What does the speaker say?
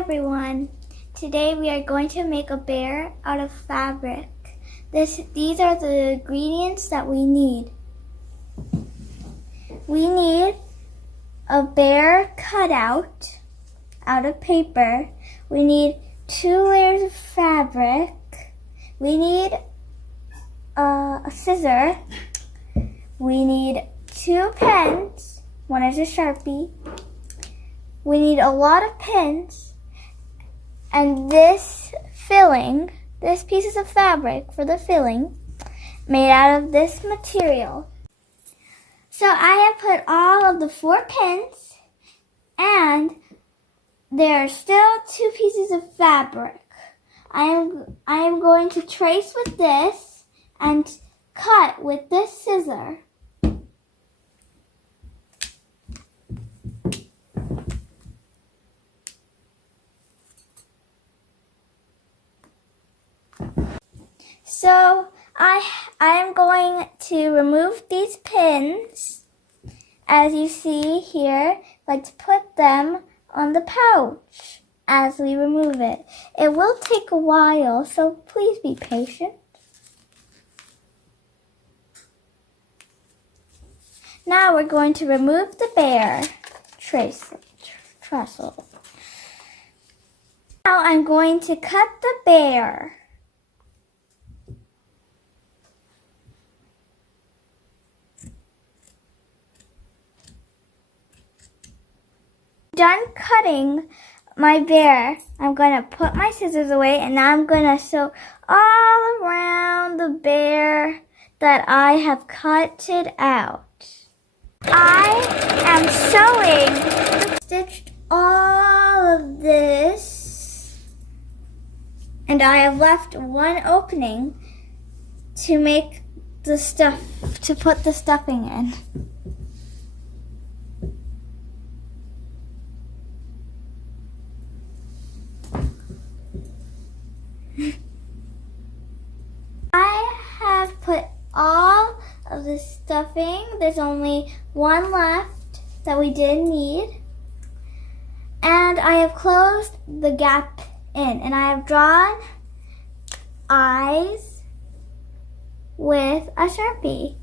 everyone. Today we are going to make a bear out of fabric. These are the ingredients that we need. We need a bear cutout out of paper. We need 2 layers of fabric. We need a scissor. We need 2 pens. One is a Sharpie. We need a lot of pins, and this pieces of fabric for the filling, made out of this material. So I have put all of the 4 pins, and there are still 2 pieces of fabric. I am going to trace with this and cut with this scissor. So I am going to remove these pins, as you see here, like to put them on the pouch as we remove it. It will take a while, so please be patient. Now we're going to remove the bear trestle. Now I'm going to cut the bear. Done cutting my bear, I'm going to put my scissors away, and now I'm going to sew all around the bear that I have cutted out. I am sewing, stitched all of this, and I have left one opening to make the to put the stuffing in. I have put all of the stuffing. There's only one left that we didn't need. And I have closed the gap in. And I have drawn eyes with a Sharpie.